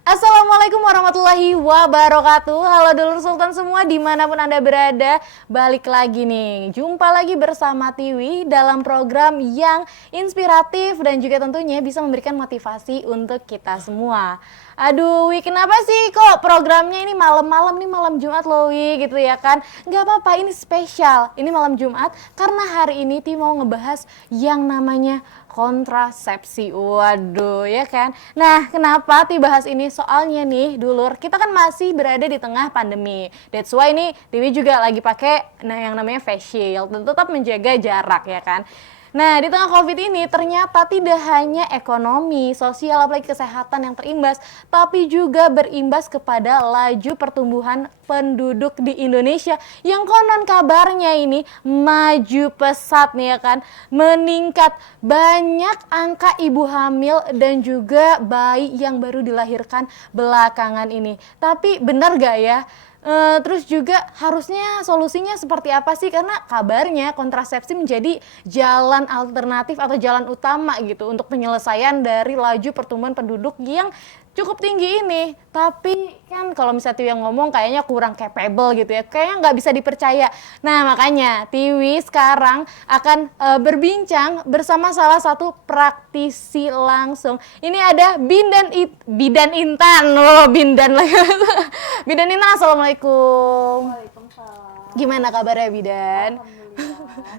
Assalamualaikum warahmatullahi wabarakatuh. Halo dulur sultan semua dimanapun Anda berada. Balik lagi nih, jumpa lagi bersama Tiwi dalam program yang inspiratif dan juga tentunya bisa memberikan motivasi untuk kita semua. Aduh Wi, kenapa sih kok programnya ini malam-malam nih, malam Jumat loh Wi, gitu ya kan? Nggak apa-apa, ini spesial, ini malam Jumat karena hari ini Tiwi mau ngebahas yang namanya kontrasepsi. Waduh, ya kan? Nah, kenapa bahas ini? Soalnya nih, dulur, kita kan masih berada di tengah pandemi. That's why nih, Tiwi juga lagi pakai yang namanya face shield dan tetap menjaga jarak, ya kan? Nah, di tengah COVID ini ternyata tidak hanya ekonomi, sosial, apalagi kesehatan yang terimbas, tapi juga berimbas kepada laju pertumbuhan penduduk di Indonesia yang konon kabarnya ini maju pesat nih ya kan, meningkat banyak angka ibu hamil dan juga bayi yang baru dilahirkan belakangan ini. Tapi benar gak ya? Terus juga harusnya solusinya seperti apa sih? Karena kabarnya kontrasepsi menjadi jalan alternatif atau jalan utama gitu untuk penyelesaian dari laju pertumbuhan penduduk yang cukup tinggi ini. Tapi kan kalau misalnya Tiwi yang ngomong kayaknya kurang capable gitu ya, kayaknya nggak bisa dipercaya. Nah makanya Tiwi sekarang akan berbincang bersama salah satu praktisi langsung. Ini ada Bidan Intan, Bindan lagi. Bidan Intan, assalamualaikum. Waalaikumsalam. Gimana kabarnya Bidan? Alhamdulillah.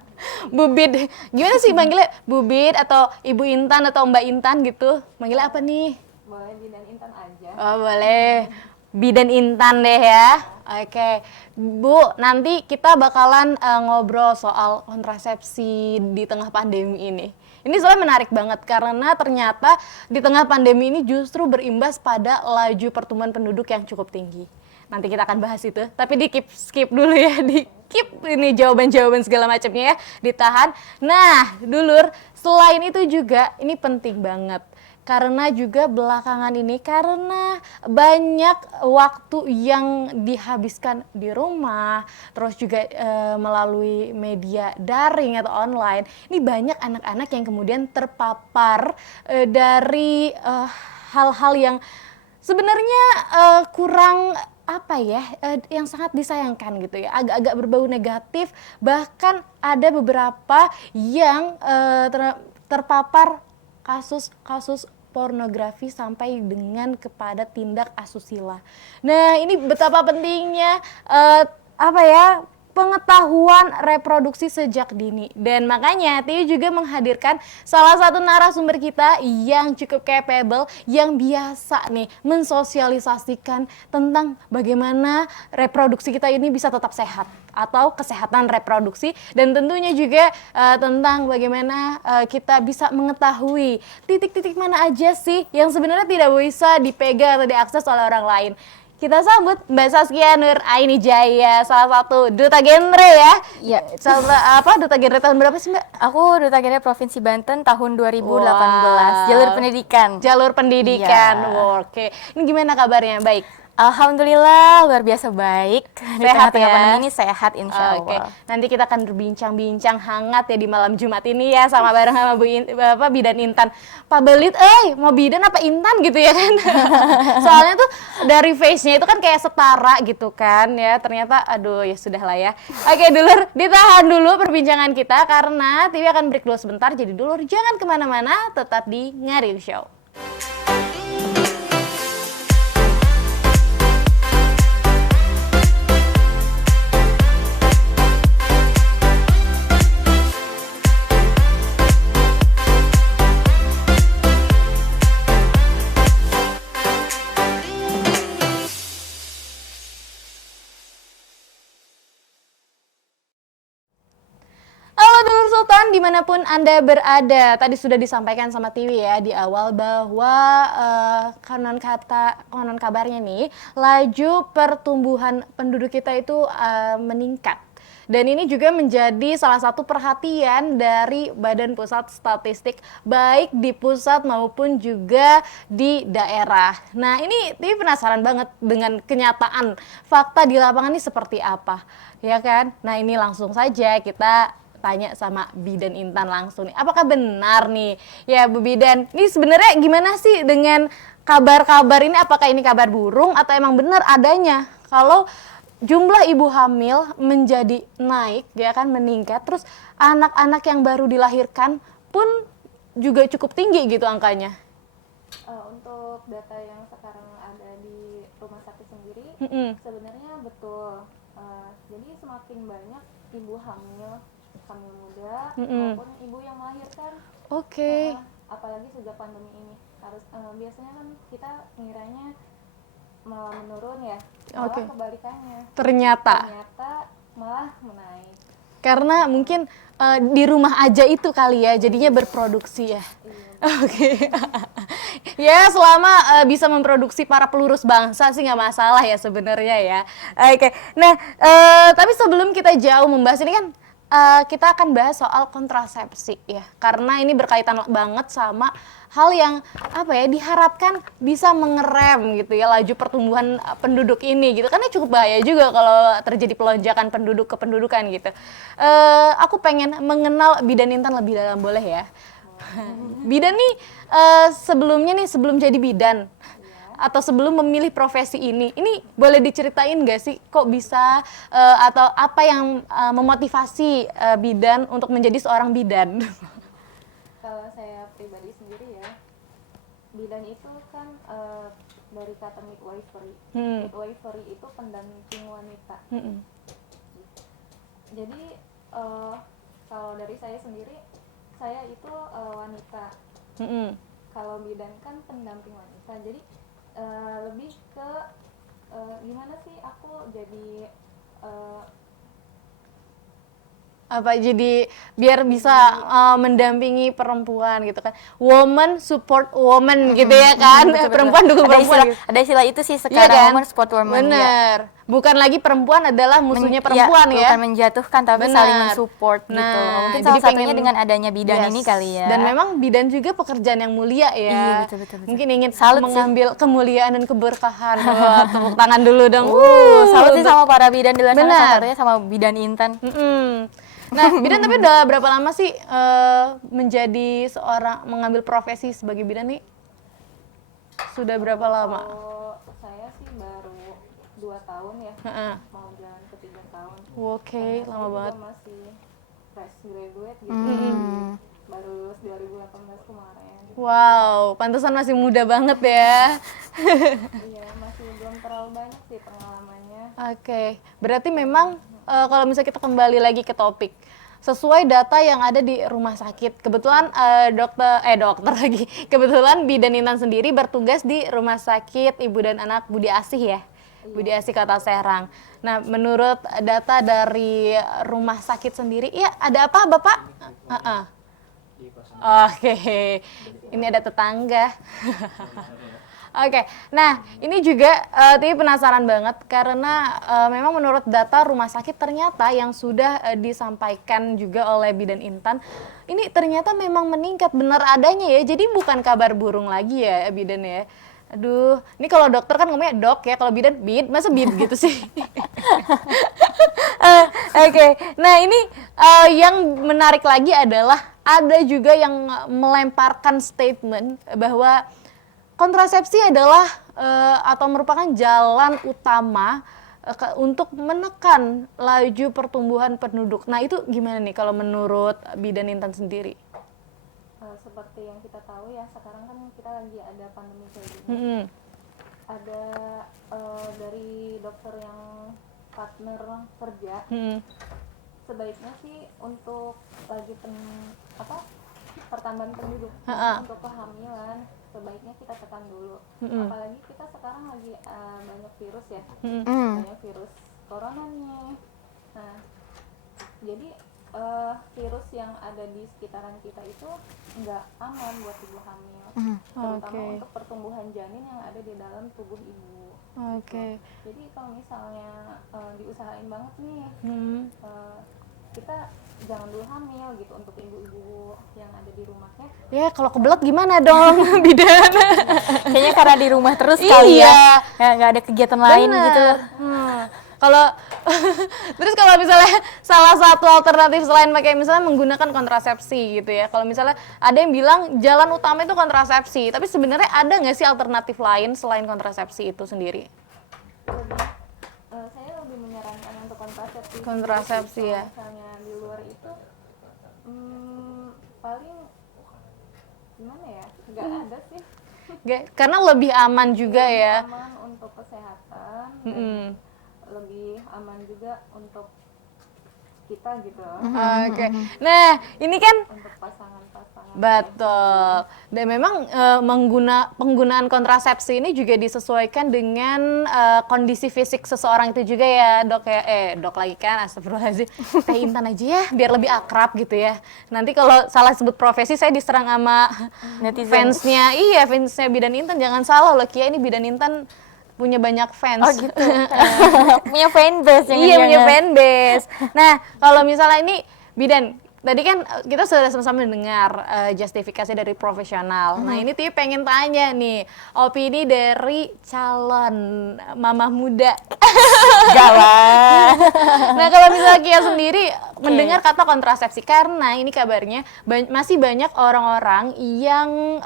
Bubid, gimana sih manggilnya? Bubid atau Ibu Intan atau Mbak Intan gitu? Manggilnya apa nih? Boleh Bidan Intan aja. Oh boleh, Bidan Intan deh ya. Oke, Bu, nanti kita bakalan ngobrol soal kontrasepsi di tengah pandemi ini. Ini soalnya menarik banget karena ternyata di tengah pandemi ini justru berimbas pada laju pertumbuhan penduduk yang cukup tinggi. Nanti kita akan bahas itu, tapi skip dulu ya, di-keep ini jawaban-jawaban segala macamnya ya, ditahan. Nah, dulur, selain itu juga ini penting banget. Karena juga belakangan ini karena banyak waktu yang dihabiskan di rumah, terus juga melalui media daring atau online, ini banyak anak-anak yang kemudian terpapar dari hal-hal yang sebenarnya kurang apa ya, yang sangat disayangkan gitu ya, agak-agak berbau negatif, bahkan ada beberapa yang terpapar kasus pornografi sampai dengan kepada tindak asusila. Nah, ini betapa pentingnya pengetahuan reproduksi sejak dini. Dan makanya Tiwi juga menghadirkan salah satu narasumber kita yang cukup capable, yang biasa nih mensosialisasikan tentang bagaimana reproduksi kita ini bisa tetap sehat atau kesehatan reproduksi, dan tentunya juga tentang bagaimana kita bisa mengetahui titik-titik mana aja sih yang sebenarnya tidak bisa dipegang atau diakses oleh orang lain. Kita sambut Mbak Saskia Nur Aini Jaya, salah satu duta genre ya. Iya. Duta genre tahun berapa sih Mbak? Aku Duta Genre Provinsi Banten tahun 2018. Wow. Jalur pendidikan. Jalur pendidikan. Iya. Wow, oke. Ini gimana kabarnya? Baik. Alhamdulillah luar biasa baik. Di Sehat tengah-tengah ya? pandemi ini sehat insya Allah. Oke, nanti kita akan berbincang-bincang hangat ya di malam Jumat ini ya, sama bareng sama Bidan Intan. Pak Belit, mau Bidan apa Intan gitu ya kan? Soalnya tuh dari face-nya itu kan kayak setara gitu kan ya. Ternyata aduh ya sudah lah ya. Oke dulur, ditahan dulu perbincangan kita karena Tiwi akan break dulu sebentar. Jadi dulur jangan kemana-mana, tetap di Ngariung Show. Halo dulur sultan dimanapun Anda berada. Tadi sudah disampaikan sama Tiwi ya di awal bahwa konon kabarnya nih laju pertumbuhan penduduk kita itu meningkat. Dan ini juga menjadi salah satu perhatian dari Badan Pusat Statistik, baik di pusat maupun juga di daerah. Nah ini Tiwi penasaran banget dengan kenyataan fakta di lapangan ini seperti apa, ya kan? Nah ini langsung saja kita tanya sama Bidan Intan langsung nih. Apakah benar nih ya Bu Bidan? Ini sebenarnya gimana sih dengan kabar-kabar ini apakah ini kabar burung atau emang benar adanya kalau jumlah ibu hamil menjadi naik ya kan, meningkat, terus anak-anak yang baru dilahirkan pun juga cukup tinggi gitu angkanya. Untuk data yang sekarang ada di rumah sakit sendiri, sebenarnya betul. Jadi semakin banyak ibu hamil muda maupun ibu yang melahirkan. Oke. Apalagi sejak pandemi ini, harus biasanya kan kita ngiranya malah menurun ya, malah kebalikannya. Ternyata malah menaik. karena mungkin di rumah aja itu kali ya, jadinya berproduksi ya. Oke. Ya selama bisa memproduksi para pelurus bangsa sih nggak masalah ya sebenarnya ya. Oke. Nah tapi sebelum kita jauh membahas ini kan kita akan bahas soal kontrasepsi ya, karena ini berkaitan banget sama hal yang apa ya, diharapkan bisa mengerem gitu ya laju pertumbuhan penduduk ini gitu, karena cukup bahaya juga kalau terjadi pelonjakan penduduk kependudukan gitu. Aku pengen mengenal Bidan Intan lebih dalam, boleh ya? Bidan nih sebelumnya nih, sebelum jadi bidan atau sebelum memilih profesi ini boleh diceritain nggak sih kok bisa atau apa yang memotivasi bidan untuk menjadi seorang bidan? Kalau saya pribadi sendiri ya, bidan itu kan dari kata midwifery. Midwifery itu pendamping wanita. Jadi kalau dari saya sendiri, saya itu wanita. Kalau bidan kan pendamping wanita. Jadi lebih ke gimana sih aku jadi jadi biar bisa mendampingi perempuan gitu kan, woman support woman gitu ya kan, perempuan dukung perempuan. Ada istilah itu sih sekarang, kan? woman support woman. Bener, bukan lagi perempuan adalah musuhnya perempuan ya. Bukan menjatuhkan tapi saling mensupport gitu. Mungkin salah satunya dengan adanya bidan ini kali ya. Dan memang bidan juga pekerjaan yang mulia ya. Iya, betul. Mungkin ingin mengambil kemuliaan dan keberkahan. Wah, tepuk tangan dulu dong. Salut sih sama para bidan di luar sana, salah satunya sama Bidan Intan. Nah, bidan tapi udah berapa lama sih menjadi seorang, mengambil profesi sebagai bidan nih? Sudah berapa lama? Kalau saya sih baru 2 tahun ya, mau jalan ke 3 tahun. Oke, lama banget. Saya masih fresh graduate gitu, baru lulus 2018 kemarin. Wow, pantesan masih muda banget ya. Iya, masih belum terlalu banyak sih pengalamannya. Oke, berarti memang kalau misalnya kita kembali lagi ke topik, sesuai data yang ada di rumah sakit, kebetulan dokter lagi, kebetulan Bidan Intan sendiri bertugas di Rumah Sakit Ibu dan Anak Budi Asih ya, Budi Asih Kota Serang. Nah, menurut data dari rumah sakit sendiri, ya ada apa Bapak? Oke, ini ada tetangga. Oke, nah ini juga Tiwi penasaran banget karena memang menurut data rumah sakit ternyata yang sudah disampaikan juga oleh Bidan Intan, ini ternyata memang meningkat benar adanya ya, jadi bukan kabar burung lagi ya Bidan ya. Aduh, ini kalau dokter kan ngomongnya dok ya, kalau bidan bid, masa bid gitu sih. Oke, nah ini yang menarik lagi adalah ada juga yang melemparkan statement bahwa kontrasepsi adalah atau merupakan jalan utama untuk menekan laju pertumbuhan penduduk. Nah itu gimana nih kalau menurut Bidan Intan sendiri? Seperti yang kita tahu ya, sekarang kan kita lagi ada pandemi kayak gini. Ada dari dokter yang partner kerja, sebaiknya sih untuk lagi pertambahan penduduk untuk kehamilan, sebaiknya kita tekan dulu. Apalagi kita sekarang lagi banyak virus ya, banyak virus corona nih. Nah, jadi virus yang ada di sekitaran kita itu nggak aman buat ibu hamil, terutama untuk pertumbuhan janin yang ada di dalam tubuh ibu. Oke. Jadi kalau misalnya diusahain banget nih, kita jangan dulu hamil gitu untuk ibu-ibu yang ada di rumahnya. Ya kalau kebelet gimana dong Bidan? Kayaknya karena di rumah terus kali ya, nggak ada kegiatan lain gitu loh. Kalau terus kalau misalnya salah satu alternatif selain pakai misalnya menggunakan kontrasepsi gitu ya. Kalau misalnya ada yang bilang jalan utama itu kontrasepsi, tapi sebenarnya ada nggak sih alternatif lain selain kontrasepsi itu sendiri? Saya lebih menyarankan untuk kontrasepsi. Kontrasepsi ya. Misalnya di luar itu paling gimana ya? Nggak ada sih. Karena lebih aman juga ya. Lebih aman untuk kesehatan. Dan lebih aman juga untuk kita gitu. Oke. Nah, ini kan Untuk pasangan-pasangan. betul. Dan memang penggunaan kontrasepsi ini juga disesuaikan dengan kondisi fisik seseorang itu juga ya, Dok ya. Dok lagi kan, astagfirullahaladzim. Teh Intan aja ya, biar lebih akrab gitu ya. Nanti kalau salah sebut profesi saya diserang sama Netizen. fansnya Bidan Intan. Jangan salah loh, Kia ini Bidan Intan punya banyak fans. Oh gitu. Punya fanbase yang Iya, punya fanbase. Nah, kalau misalnya ini Bidan, tadi kan kita sudah sama-sama mendengar justifikasi dari profesional. Nah, ini Tia pengen tanya nih, opini dari calon mama muda. Jalan. Nah, kalau misalnya Kia sendiri mendengar kata kontrasepsi, karena ini kabarnya masih banyak orang-orang yang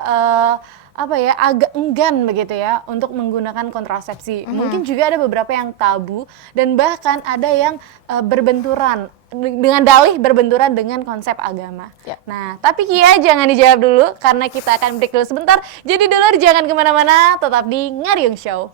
agak enggan begitu ya untuk menggunakan kontrasepsi. Mungkin juga ada beberapa yang tabu dan bahkan ada yang berbenturan dengan dalih berbenturan dengan konsep agama. Yep. Nah, tapi Kia jangan dijawab dulu karena kita akan break dulu sebentar. Jadi dulur jangan kemana-mana, tetap di Ngariung Show.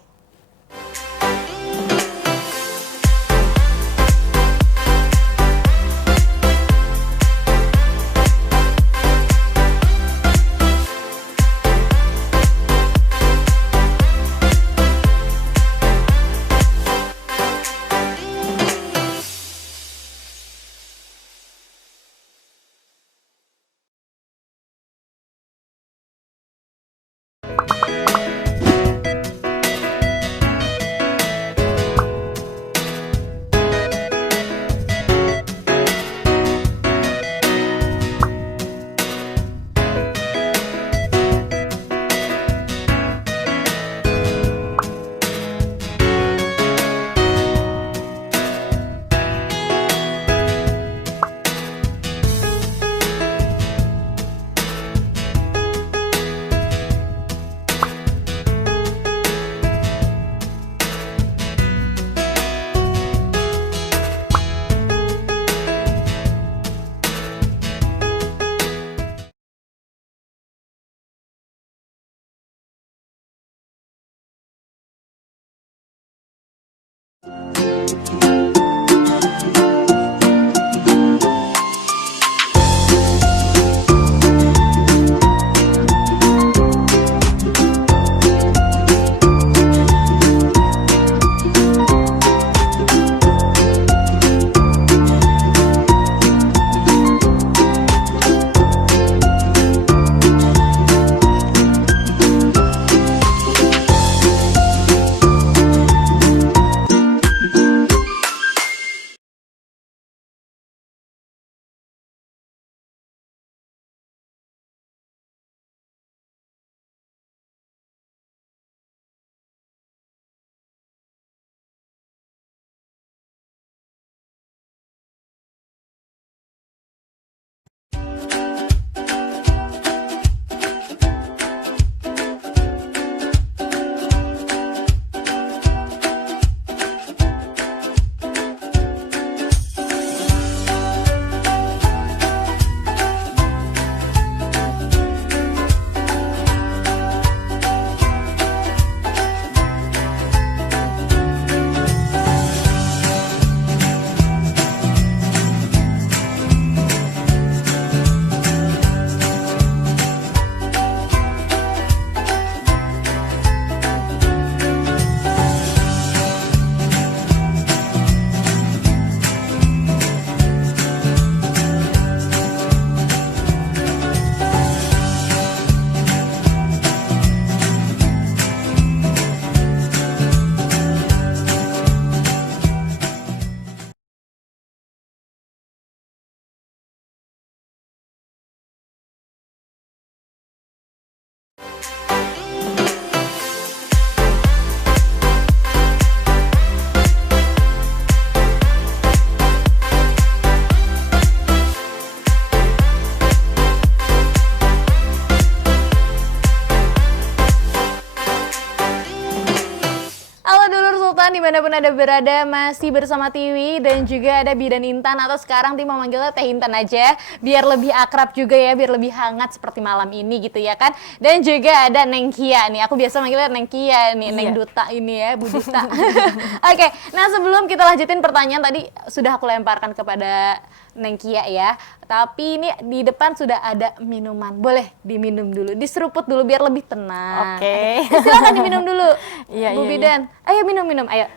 Sultan dimanapun Anda berada, masih bersama Tiwi dan juga ada Bidan Intan, atau sekarang Tiwi mau manggilnya Teh Intan aja biar lebih akrab juga ya, biar lebih hangat seperti malam ini gitu ya kan. Dan juga ada Neng Kia nih, aku biasa manggilnya Neng Kia nih, Neng Duta ini ya, Bu Duta. Oke, nah sebelum kita lanjutin pertanyaan tadi sudah aku lemparkan kepada Neng Kia ya, tapi ini di depan sudah ada minuman, boleh diminum dulu, diseruput dulu biar lebih tenang. Oke. Silakan diminum dulu. Iya, Bu iya, Bidan, ayo minum, ayo.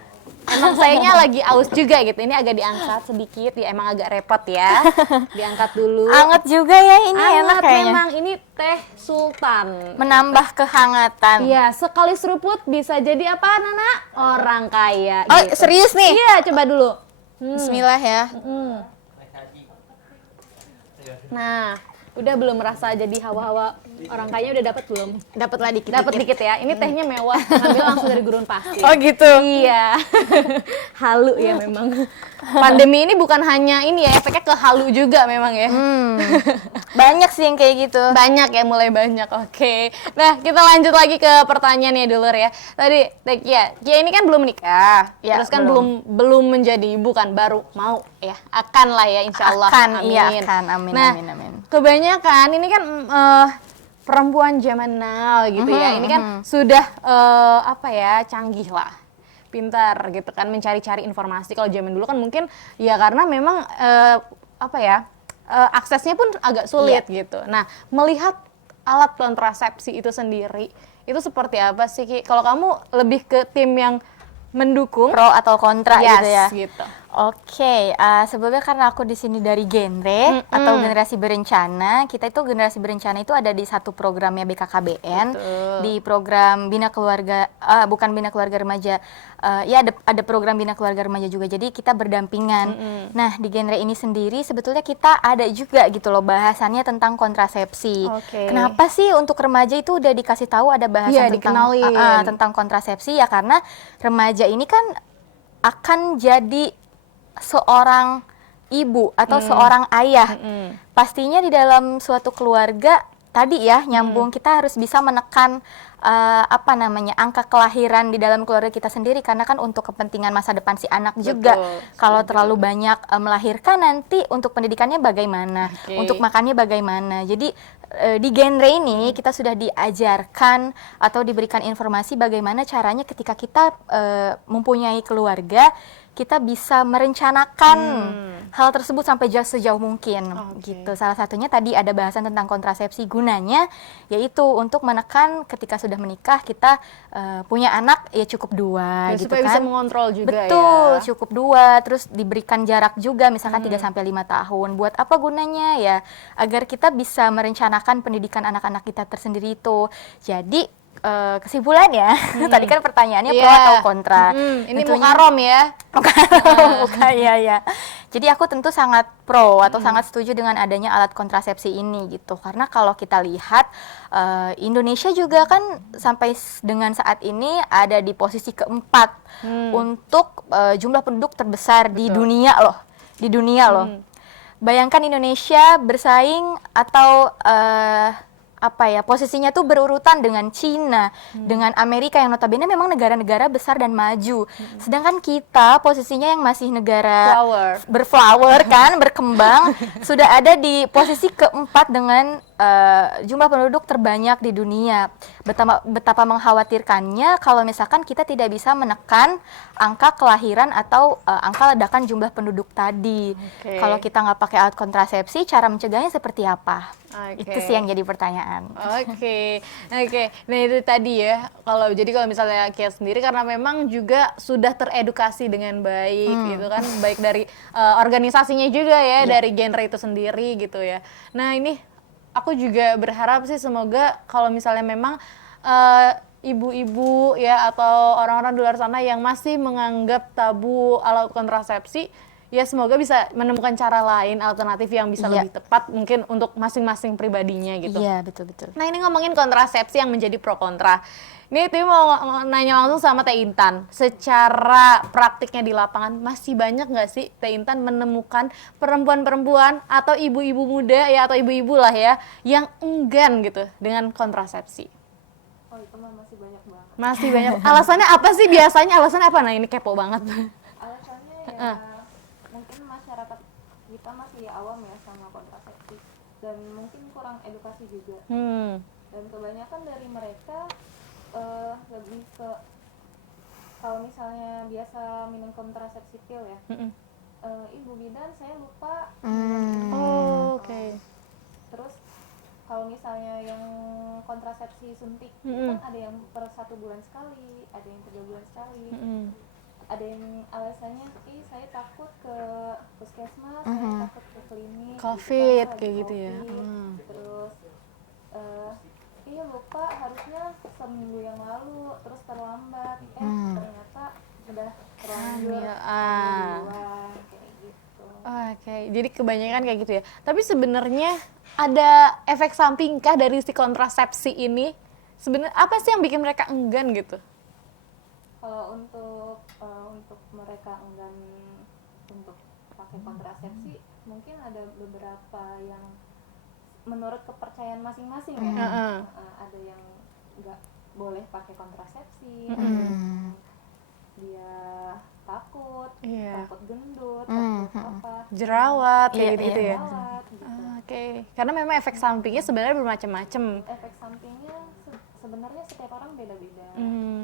Emang sayangnya lagi aus juga gitu, ini agak diangkat sedikit ya, emang agak repot ya. Diangkat dulu. Anget juga ya ini, enak Anget kayaknya. memang, ini teh sultan. Menambah kehangatan. Iya, sekali seruput bisa jadi apa, Nana? Orang kaya. Oh, gitu. serius nih? Iya, coba dulu. Bismillah ya. Nah, udah belum merasa jadi hawa-hawa orang kaya, udah dapat belum? Dapat lah dikit. Dapat dikit ya. Ini tehnya mewah, ngambil langsung dari gurun pasir. Oh gitu. Iya. Halu ya memang. Pandemi ini bukan hanya ini ya, efeknya ke halu juga memang ya. Banyak sih yang kayak gitu. Banyak ya, mulai banyak. Oke. Nah, kita lanjut lagi ke pertanyaannya dulu ya. Tadi Teh Kia ini kan belum nikah. Ya, Terus kan belum menjadi ibu kan, baru mau ya. Akan lah ya, insya Allah. Akan, amin. iya akan. Amin, Nah, amin. kebanyakan ini kan perempuan zaman now gitu ya. Ini kan sudah apa ya, canggih lah, pintar gitu kan, mencari-cari informasi. Kalau zaman dulu kan mungkin ya karena memang apa ya, aksesnya pun agak sulit gitu. Nah, melihat alat kontrasepsi itu sendiri, itu seperti apa sih Ki? Kalau kamu lebih ke tim yang mendukung, Pro atau kontra gitu ya. gitu. Oke, sebelumnya karena aku di sini dari genre atau generasi berencana, kita itu generasi berencana itu ada di satu programnya BKKBN, Betul. di program Bina Keluarga, bukan Bina Keluarga Remaja, ya ada program Bina Keluarga Remaja juga, jadi kita berdampingan. Nah, di genre ini sendiri sebetulnya kita ada juga gitu loh bahasannya tentang kontrasepsi. Oke. Kenapa sih untuk remaja itu udah dikasih tahu ada bahasan Iya, tentang dikenalin. tentang kontrasepsi ya, karena remaja ini kan akan jadi seorang ibu atau seorang ayah. Pastinya di dalam suatu keluarga tadi ya nyambung, kita harus bisa menekan angka kelahiran di dalam keluarga kita sendiri, karena kan untuk kepentingan masa depan si anak juga. Kalau terlalu banyak melahirkan, nanti untuk pendidikannya bagaimana, untuk makannya bagaimana. Jadi di genre ini kita sudah diajarkan atau diberikan informasi bagaimana caranya ketika kita mempunyai keluarga, kita bisa merencanakan hal tersebut sampai sejauh mungkin gitu. Salah satunya tadi ada bahasan tentang kontrasepsi, gunanya yaitu untuk menekan ketika sudah menikah kita punya anak ya cukup 2 Ya, gitu supaya kan. bisa mengontrol juga. Betul, ya. cukup 2, terus diberikan jarak juga misalkan 3 sampai 5 tahun. Buat apa gunanya ya? Agar kita bisa merencanakan pendidikan anak-anak kita tersendiri itu. Jadi kesimpulannya, tadi kan pertanyaannya pro atau kontra. Ini mukarom ya. Bukan, ya. Jadi aku tentu sangat pro atau sangat setuju dengan adanya alat kontrasepsi ini gitu. Karena kalau kita lihat Indonesia juga kan sampai dengan saat ini ada di posisi keempat untuk jumlah penduduk terbesar di dunia loh. Di dunia loh. Bayangkan Indonesia bersaing atau posisinya tuh berurutan dengan Cina, dengan Amerika yang notabene memang negara-negara besar dan maju. Sedangkan kita posisinya yang masih negara berflower kan, berkembang, sudah ada di posisi keempat dengan jumlah penduduk terbanyak di dunia. Betapa mengkhawatirkannya kalau misalkan kita tidak bisa menekan angka kelahiran atau angka ledakan jumlah penduduk tadi. Kalau kita nggak pakai alat kontrasepsi, cara mencegahnya seperti apa? Itu sih yang jadi pertanyaan. Oke. Nah itu tadi ya. Kalau misalnya Kia sendiri, karena memang juga sudah teredukasi dengan baik gitu kan, baik dari organisasinya juga ya, dari genre itu sendiri gitu ya. Nah ini aku juga berharap sih semoga kalau misalnya memang ibu-ibu ya atau orang-orang di luar sana yang masih menganggap tabu alat kontrasepsi, ya semoga bisa menemukan cara lain, alternatif yang bisa lebih tepat mungkin untuk masing-masing pribadinya gitu. Iya, betul-betul. Nah ini ngomongin kontrasepsi yang menjadi pro kontra. Ini Tiwi mau nanya langsung sama Teh Intan. Secara praktiknya di lapangan, masih banyak nggak sih Teh Intan menemukan perempuan-perempuan atau ibu-ibu muda ya, atau ibu-ibu lah ya, yang enggan gitu dengan kontrasepsi? Oh itu mah masih banyak banget. Masih banyak. Alasannya apa sih biasanya? Alasannya apa? Nah, ini kepo banget. Alasannya ya mungkin masyarakat kita masih awam ya sama kontrasepsi dan mungkin kurang edukasi juga. Dan kebanyakan dari mereka lebih ke kalau misalnya biasa minum kontrasepsi pil ya, ibu bidan saya lupa. Oke. Terus kalau misalnya yang kontrasepsi suntik itu kan ada yang per 1 bulan sekali, ada yang 3 bulan sekali, ada yang alasannya saya takut ke puskesmas, saya takut ke klinik, COVID gitu, kayak gitu ya. Terus iya lupa harusnya seminggu yang lalu, terus terlambat, ternyata udah terlanjur duluan, kayak gitu. Oke, jadi kebanyakan kayak gitu ya. Tapi sebenarnya ada efek sampingkah dari si kontrasepsi ini? Sebenarnya apa sih yang bikin mereka enggan gitu? Kalau untuk mereka enggan untuk pakai kontrasepsi, mungkin ada beberapa yang menurut kepercayaan masing-masing ya. Ada yang nggak boleh pakai kontrasepsi, ada yang dia takut gendut, takut apa, Jerawat kayak gitu ya. jerawat, gitu. Oke, karena memang efek sampingnya sebenarnya bermacam-macam. Efek sampingnya sebenarnya setiap orang beda-beda.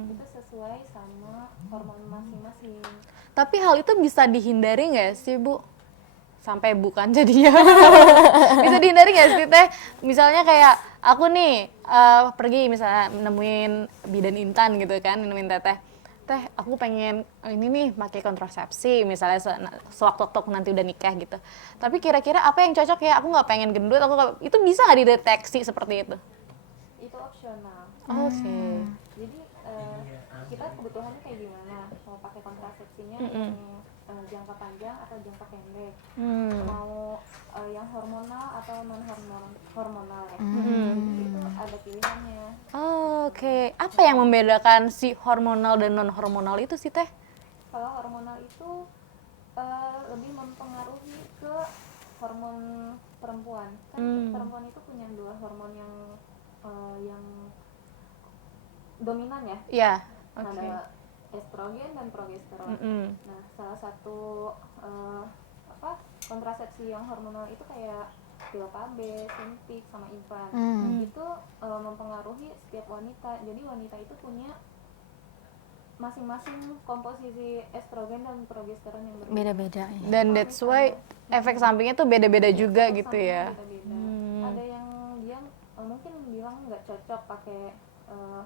Itu sesuai sama hormon masing-masing. Tapi hal itu bisa dihindari nggak sih, Bu? Sampai bukan jadinya. Bisa dihindari nggak sih, Teh? Misalnya kayak aku nih pergi misalnya nemuin bidan Intan gitu kan, nemuin Teteh. Teh, aku pengen ini nih pakai kontrasepsi misalnya sewaktu-waktu aku nanti udah nikah gitu. Tapi kira-kira apa yang cocok ya? Aku nggak pengen gendut, itu bisa nggak dideteksi seperti itu? Itu opsional. Oke. Jadi kita kebutuhannya kayak gimana? Mau pakai kontrasepsinya yang jangka panjang atau jangka pendek? Mau yang hormonal atau non hormonal ya? Jadi itu ada pilihannya. Oke. Apa yang membedakan si hormonal dan non hormonal itu sih, Teh? Kalau hormonal itu lebih mempengaruhi ke hormon perempuan. Kan perempuan itu punya 2 hormon yang dominan ya. Iya. Ada estrogen dan progesteron. Nah, salah satu kontrasepsi yang hormonal itu kayak pil KB, suntik, sama implan. Itu mempengaruhi setiap wanita. Jadi wanita itu punya masing-masing komposisi estrogen dan progesteron yang berbeda. Beda-beda ya. Dan that's why efek sampingnya tuh beda-beda juga gitu ya. Beda-beda. Ada yang dia mungkin bilang nggak cocok pakai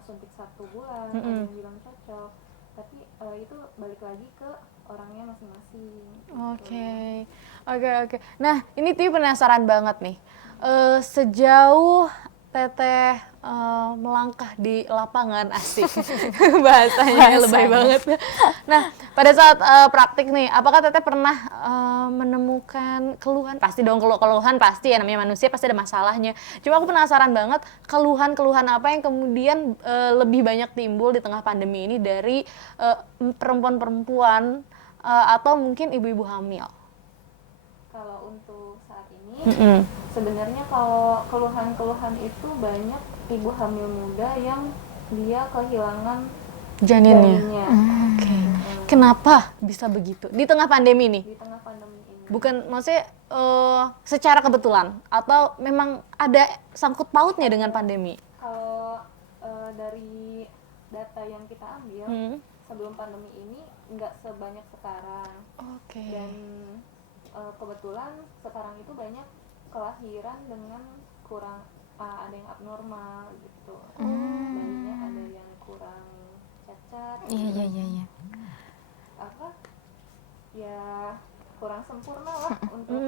suntik 1 bulan, ada yang bilang cocok. Tapi itu balik lagi ke orangnya masing-masing. Oke. Nah, ini Tiwi penasaran banget nih. Sejauh Teteh melangkah di lapangan, asik. Bahasanya lebay banget. Nah, pada saat praktik nih, apakah Teteh pernah menemukan keluhan? Pasti dong, keluhan pasti ya, namanya manusia pasti ada masalahnya. Cuma aku penasaran banget keluhan-keluhan apa yang kemudian lebih banyak timbul di tengah pandemi ini dari perempuan-perempuan atau mungkin ibu-ibu hamil. Kalau untuk saat ini sebenarnya kalau keluhan-keluhan itu banyak ibu hamil muda yang dia kehilangan janinnya. Kenapa bisa begitu di tengah pandemi nih? Di tengah pandemi ini. Bukan maksudnya secara kebetulan atau memang ada sangkut pautnya dengan pandemi? Kalau dari data yang kita ambil sebelum pandemi ini nggak sebanyak sekarang. Dan kebetulan sekarang itu banyak kelahiran dengan kurang ada yang abnormal gitu. Bayinya ada yang kurang cacat. Iya. Ya kurang sempurna lah untuk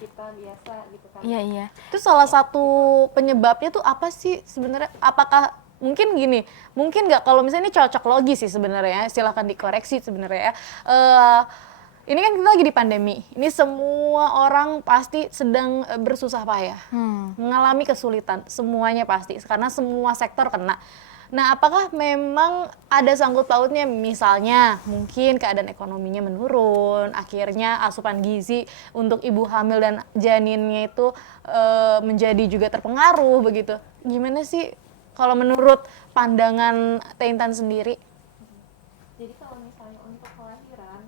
kita biasa gitu kan. Iya. Itu salah satu penyebabnya tuh apa sih sebenarnya? Apakah mungkin gini, mungkin nggak, kalau misalnya ini cocok logis sih sebenarnya, silahkan dikoreksi sebenarnya ya. Ini kan kita lagi di pandemi, ini semua orang pasti sedang bersusah payah, mengalami kesulitan, semuanya pasti, karena semua sektor kena. Nah, apakah memang ada sangkut pautnya, misalnya mungkin keadaan ekonominya menurun, akhirnya asupan gizi untuk ibu hamil dan janinnya itu menjadi juga terpengaruh begitu. Gimana sih Kalau menurut pandangan Teh Intan sendiri? Jadi kalau misalnya untuk kelahiran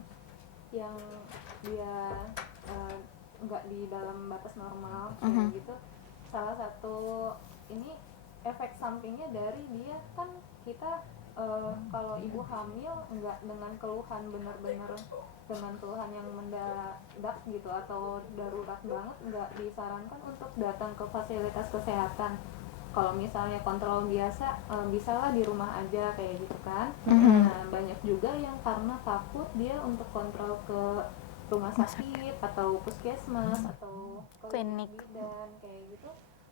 yang dia nggak di dalam batas normal kayak gitu, salah satu ini efek sampingnya dari dia kan kita kalau ibu hamil nggak dengan keluhan benar-benar dengan keluhan yang mendadak gitu atau darurat banget, nggak disarankan untuk datang ke fasilitas kesehatan. Kalau misalnya kontrol biasa bisalah di rumah aja kayak gitu kan. Nah banyak juga yang karena takut dia untuk kontrol ke rumah sakit atau puskesmas atau Klinik. bidan kayak gitu,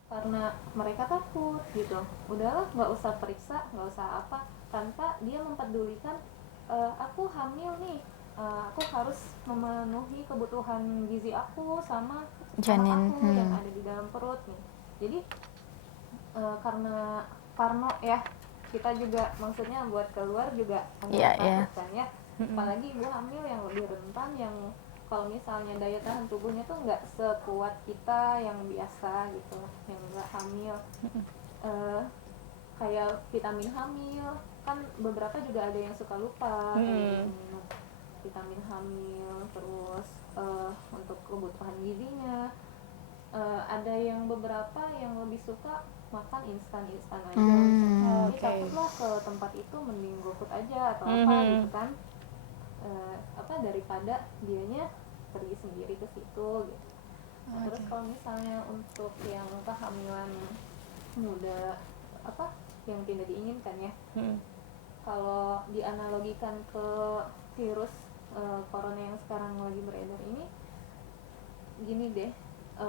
karena mereka takut gitu. Udahlah nggak usah periksa, nggak usah apa, tanpa dia mempedulikan aku hamil nih, aku harus memenuhi kebutuhan gizi aku sama Janin. anak aku yang ada di dalam perut nih. Jadi karena Parno ya, kita juga maksudnya buat keluar juga takut kan ya, apalagi ibu hamil yang lebih rentan, yang kalau misalnya daya tahan tubuhnya tuh nggak sekuat kita yang biasa gitu, yang nggak hamil. Kayak vitamin hamil kan beberapa juga ada yang suka lupa kayak gitu, minum vitamin hamil, terus untuk kebutuhan gizinya. Ada yang beberapa yang lebih suka makan instan aja, jadi takutlah ke tempat itu, mending GoFood aja atau apa gitu kan, daripada dianya pergi sendiri ke situ gitu. Terus kalau misalnya untuk yang kehamilan muda yang tidak diinginkan ya, kalau dianalogikan ke virus corona yang sekarang lagi beredar ini, gini deh,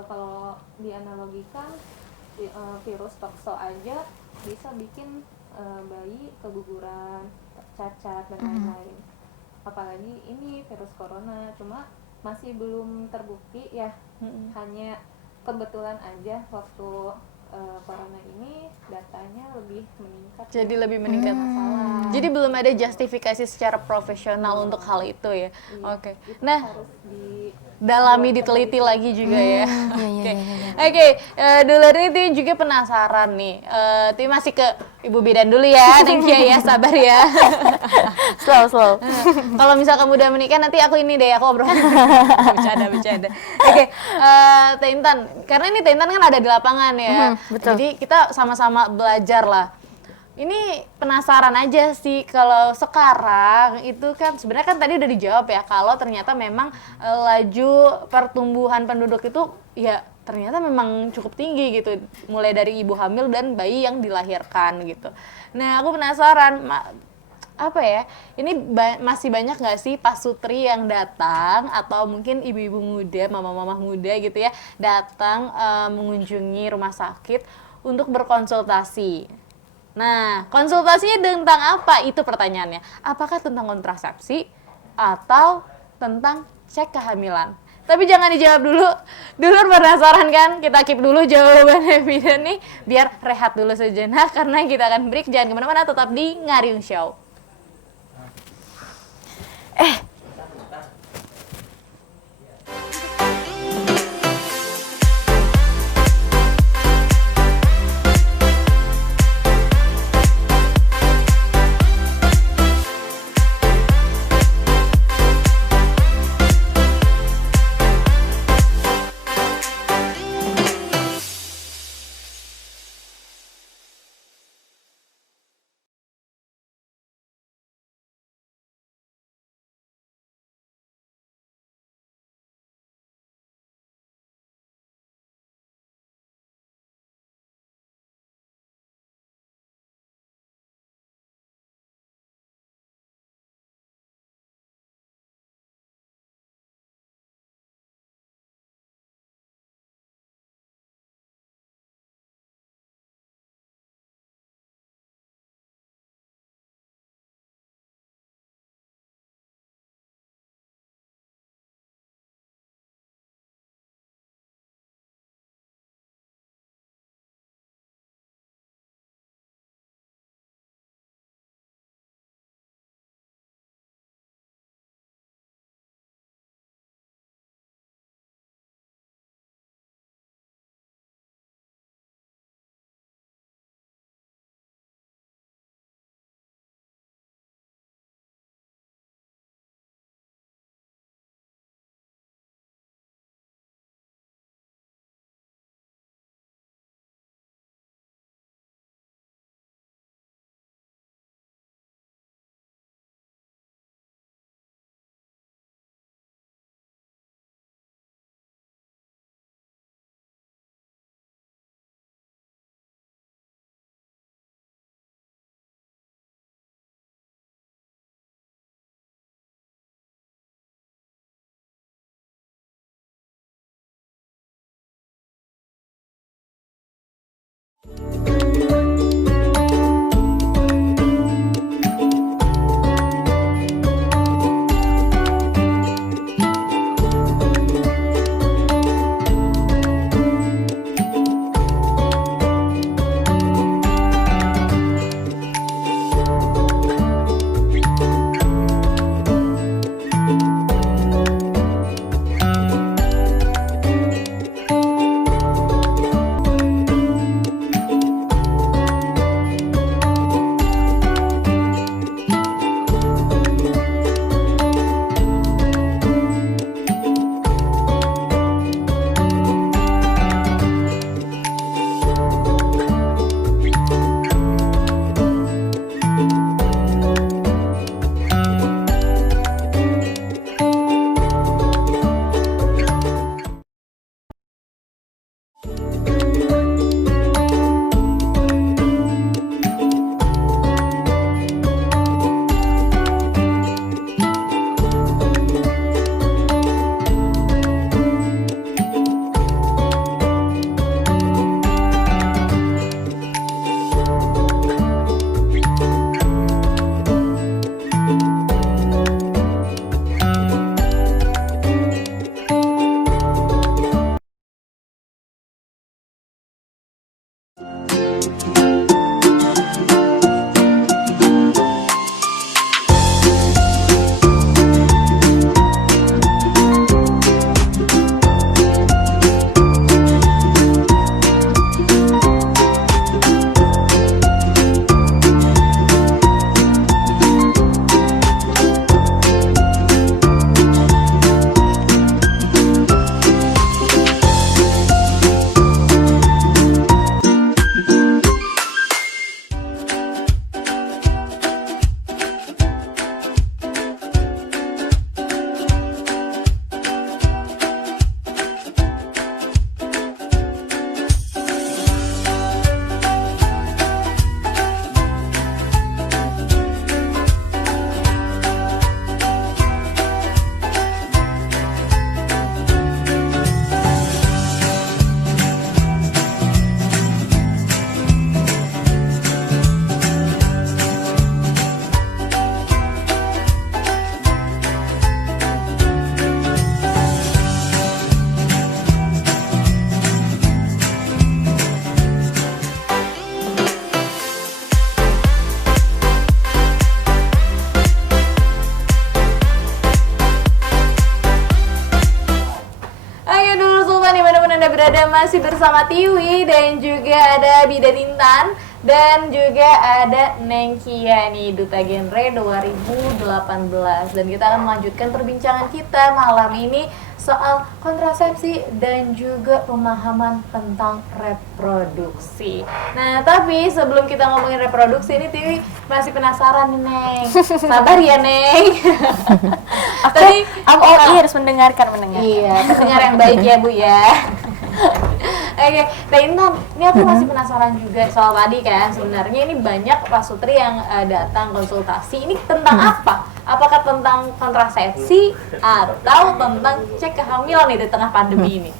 kalau dianalogikan virus tokso aja bisa bikin bayi keguguran, cacat dan lain-lain. Apalagi ini virus corona, cuma masih belum terbukti ya. Hanya kebetulan aja waktu corona ini datanya lebih meningkat. Jadi lebih meningkat. Jadi belum ada justifikasi secara profesional untuk hal itu ya. Oke. Nah, Harus dalami, diteliti lagi juga ya. Oke, dulu ini juga penasaran nih. Ti masih ke Ibu Bidan dulu ya, Nengkia ya, sabar ya. Slow. Kalau misal kamu udah menikah, nanti aku ini deh, aku obrol. Bercanda. Oke, Teh Intan, karena ini Teh Intan kan ada di lapangan ya. Betul. Jadi kita sama-sama belajar lah. Ini penasaran aja sih, kalau sekarang itu kan sebenarnya kan tadi udah dijawab ya, kalau ternyata memang laju pertumbuhan penduduk itu ya ternyata memang cukup tinggi gitu, mulai dari ibu hamil dan bayi yang dilahirkan gitu. Nah aku penasaran, apa ya, ini masih banyak nggak sih pasutri yang datang atau mungkin ibu-ibu muda, mama-mama muda gitu ya, datang mengunjungi rumah sakit untuk berkonsultasi. Nah, konsultasinya tentang apa? Itu pertanyaannya. Apakah tentang kontrasepsi atau tentang cek kehamilan? Tapi jangan dijawab dulu. Dulu penasaran kan? Kita keep dulu jawabannya Bidan nih, biar rehat dulu sejenak karena kita akan break. Jangan kemana-mana, tetap di Ngariung Show. berada masih bersama Tiwi dan juga ada Bidan Intan dan juga ada Neng Kia nih, Duta Genre 2018. Dan kita akan melanjutkan perbincangan kita malam ini soal kontrasepsi dan juga pemahaman tentang reproduksi. Nah, tapi sebelum kita ngomongin reproduksi ini, Tiwi masih penasaran nih, Neng. Sabar ya, Neng. Aku all ears mendengarkan. Iya, pendengar yang baik ya, Bu ya. Oke, Teh Intan, ini aku masih penasaran juga soal tadi kan. Sebenarnya ini banyak pasutri yang datang konsultasi. Ini tentang apa? Apakah tentang kontrasepsi atau tentang cek kehamilan nih di tengah pandemi ini?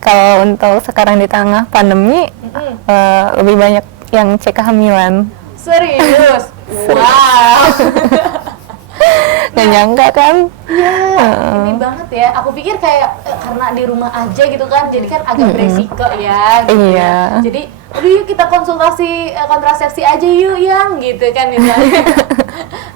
Kalau untuk sekarang di tengah pandemi, lebih banyak yang cek kehamilan. Serius? Wow. Nggak nyangka kan? Ini banget ya. Aku pikir kayak karena di rumah aja gitu kan, jadi kan agak beresiko ya. Gitu Iya. ya. Jadi, aduh yuk kita konsultasi kontrasepsi aja yuk yang gitu kan misalnya.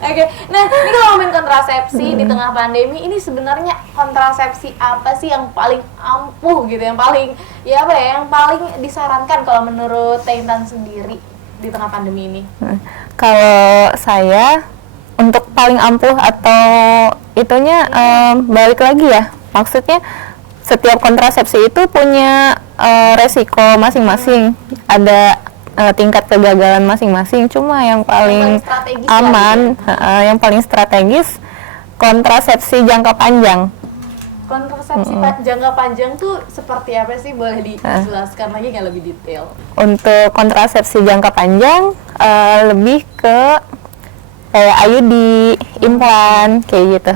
Oke, nah ini kalau ngomongin kontrasepsi di tengah pandemi, ini sebenarnya kontrasepsi apa sih yang paling ampuh gitu, yang paling ya apa ya, yang paling disarankan kalau menurut Teh Intan sendiri di tengah pandemi ini? Kalau saya untuk paling ampuh atau itunya balik lagi ya, maksudnya setiap kontrasepsi itu punya resiko masing-masing, ada tingkat kegagalan masing-masing. Cuma yang paling strategis aman, yang paling strategis kontrasepsi jangka panjang. Kontrasepsi jangka panjang tuh seperti apa sih? Boleh dijelaskan lagi nggak lebih detail? Untuk kontrasepsi jangka panjang lebih ke kayak IUD, implan, kayak gitu.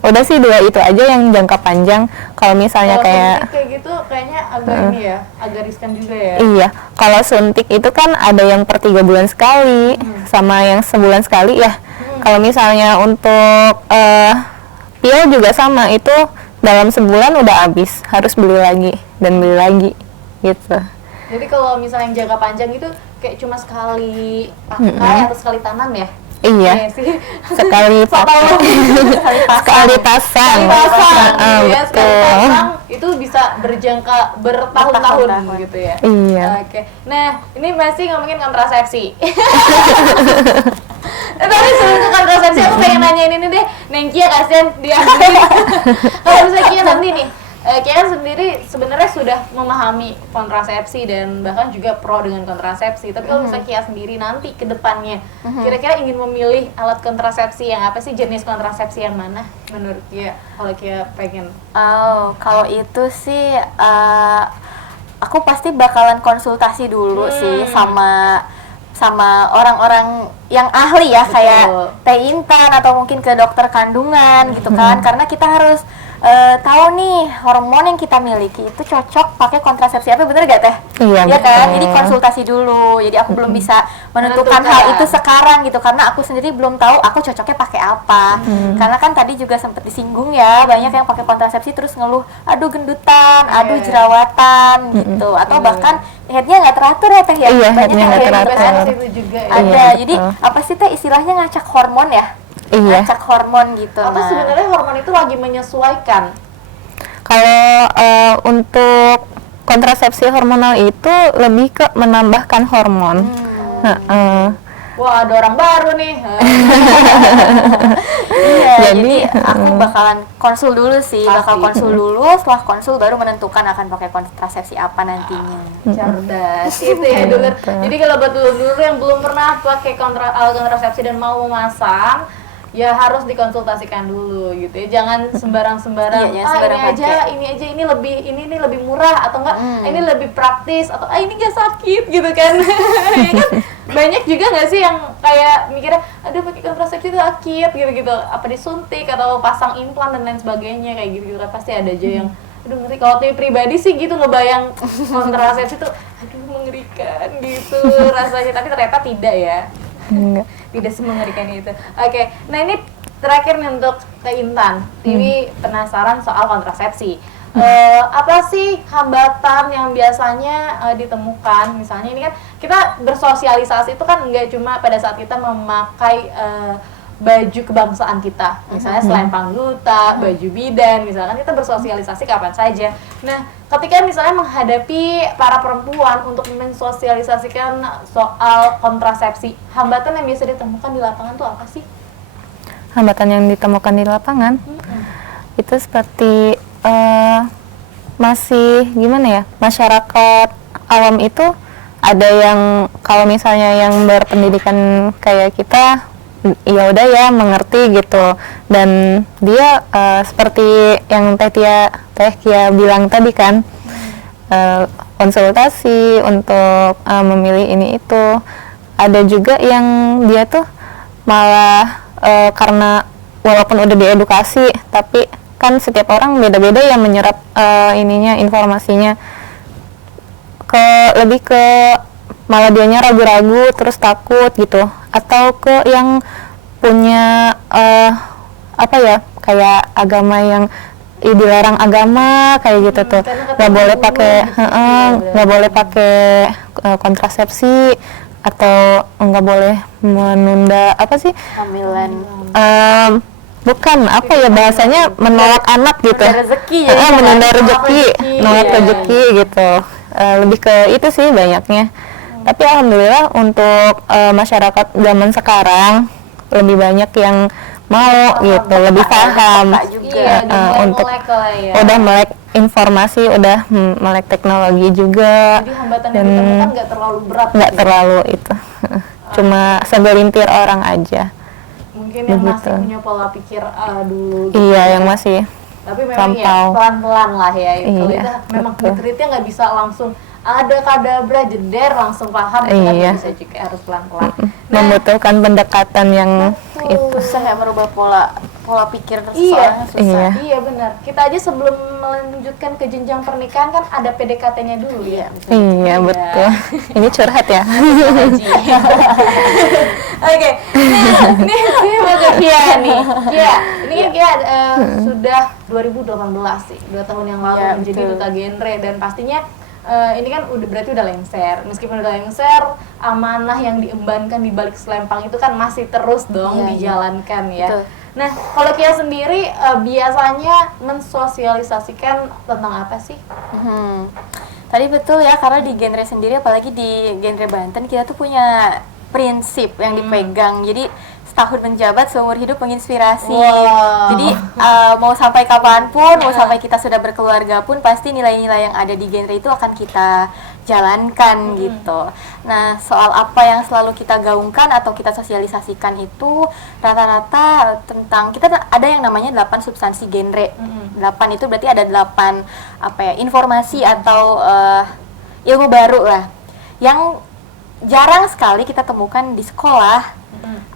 Udah sih dua itu aja yang jangka panjang. Kalau misalnya Kalau kayak gitu kayaknya agak ini ya, agak riskan juga ya. Iya, kalau suntik itu kan ada yang per 3 bulan sekali, sama yang sebulan sekali ya. Kalau misalnya untuk pil juga sama, itu dalam sebulan udah habis, harus beli lagi dan beli lagi, gitu. Jadi kalau misalnya yang jangka panjang itu kayak cuma sekali pakai atau sekali tanam ya? Iya, sih. sekali pakai, sekali pasang. Gitu ya, sekali Betul. pasang itu bisa berjangka bertahun-tahun gitu ya. Iya. Oke. Nah, ini masih ngomongin kontrasepsi. Tapi sebelum ke kontrasepsi aku pengen nanyain ini deh, Neng Kia kasihan dia sendiri. Kalau misalnya Kia nanti nih, Kia sendiri sebenarnya sudah memahami kontrasepsi dan bahkan juga pro dengan kontrasepsi. Tapi kalau misalnya Kia sendiri nanti ke depannya, kira-kira ingin memilih alat kontrasepsi yang apa sih, jenis kontrasepsi yang mana menurut Kia? Kalau Kia pengen. Oh, kalau itu sih aku pasti bakalan konsultasi dulu sih sama orang-orang yang ahli ya, kayak Teh Intan atau mungkin ke dokter kandungan gitu kan, karena kita harus tahu nih hormon yang kita miliki itu cocok pakai kontrasepsi apa, bener gak Teh? Iya, Ya kan, betul. jadi konsultasi dulu. Jadi aku belum bisa menentukan hal itu sekarang gitu, karena aku sendiri belum tahu aku cocoknya pakai apa. Karena kan tadi juga sempat disinggung ya, banyak yang pakai kontrasepsi terus ngeluh, aduh gendutan, aduh jerawatan gitu, atau bahkan headnya nggak teratur ya Teh ya. Iya, Banyak headnya yang nggak kayak gitu teratur. kan. Itu juga ya. Ada, Iya, jadi betul. apa sih Teh istilahnya, ngacak hormon ya? Iya. Ngacak hormon gitu. Atau sebenarnya hormon itu lagi menyesuaikan. Kalau untuk kontrasepsi hormonal itu lebih ke menambahkan hormon. Wah, ada orang baru nih. Iya, jadi Jadi, aku bakalan konsul dulu sih, bakal Pasti. konsul dulu, setelah konsul baru menentukan akan pakai kontrasepsi apa nantinya. Cerdas itu ya dulu. Jadi kalau buat dulu yang belum pernah pakai alat kontrasepsi dan mau memasang, ya harus dikonsultasikan dulu gitu ya. Jangan sembarang-sembarang. Iya, jangan sembarang ini aja ini lebih murah atau enggak ini lebih praktis atau ini enggak sakit gitu kan. Ya kan banyak juga nggak sih yang kayak mikirnya aduh pakai kontrasepsi itu sakit gitu-gitu, apa disuntik atau pasang implan dan lain sebagainya kayak gitu kan, pasti ada aja yang aduh ngeri. Kalau Tiwi pribadi sih gitu ngebayang kontrasepsi tuh aduh mengerikan gitu rasanya, tapi ternyata tidak ya. Enggak. Tidak semengerikan itu. Oke, nah ini terakhir nih untuk Teh Intan. Tiwi penasaran soal kontrasepsi. Apa sih hambatan yang biasanya ditemukan? Misalnya ini kan kita bersosialisasi itu kan nggak cuma pada saat kita memakai baju kebangsaan kita, misalnya selempang duta, baju bidan, misalkan kita bersosialisasi kapan saja. Nah, ketika misalnya menghadapi para perempuan untuk mensosialisasikan soal kontrasepsi, hambatan yang biasa ditemukan di lapangan tuh apa sih? Hambatan yang ditemukan di lapangan itu seperti masih gimana ya, masyarakat awam itu ada yang kalau misalnya yang berpendidikan kayak kita ya udah ya mengerti gitu, dan dia seperti yang Teh Kia bilang tadi kan, konsultasi untuk memilih ini itu. Ada juga yang dia tuh malah karena walaupun udah diedukasi tapi kan setiap orang beda-beda yang menyerap informasinya, lebih ke malah dianya ragu-ragu terus takut gitu, atau ke yang punya kayak agama yang dilarang agama kayak gitu tuh, nggak boleh pakai nggak boleh pakai kontrasepsi, atau nggak boleh menunda Hamilan. Bukan bahasanya menolak anak gitu, menunda rezeki, menolak rezeki gitu. Lebih ke itu sih banyaknya. Tapi alhamdulillah untuk masyarakat zaman sekarang lebih banyak yang mau gitu, lebih paham untuk udah melek informasi, udah melek teknologi juga. Jadi hambatan yang ditemukan nggak terlalu berat. Nggak terlalu itu, cuma segelintir orang aja. Mungkin yang masih punya pola pikir dulu. Gitu. Iya, yang masih. Tapi memang ya pelan-pelan lah ya. Kalau itu memang grit-gritnya nggak bisa langsung ada kadabra jeder langsung paham, kan bisa juga harus pelan-pelan. Membutuhkan pendekatan yang itu. Susah ya merubah pola pikir seseorang, susah. Iya benar. Kita aja sebelum melanjutkan ke jenjang pernikahan kan ada PDKT-nya dulu ya. Iya betul. Ini curhat ya. Oke. Ini Kia nih. Kia, ini kan Kia sudah 2018 sih, 2 tahun yang lalu menjadi duta genre, dan pastinya ini kan berarti udah lengser. Meskipun udah lengser, amanah yang diembankan di balik selempang itu kan masih terus dong dijalankan ya. Betul. Nah, kalau Kia sendiri biasanya mensosialisasikan tentang apa sih? Tadi betul ya, karena di genre sendiri, apalagi di genre Banten, kita tuh punya prinsip yang dipegang. Jadi setahun menjabat, seumur hidup menginspirasi. Jadi mau sampai kapanpun, mau sampai kita sudah berkeluarga pun, pasti nilai-nilai yang ada di genre itu akan kita jalankan gitu. Nah, soal apa yang selalu kita gaungkan atau kita sosialisasikan itu rata-rata tentang, kita ada yang namanya 8 substansi genre. 8 itu berarti ada 8 informasi atau ilmu baru lah, yang jarang sekali kita temukan di sekolah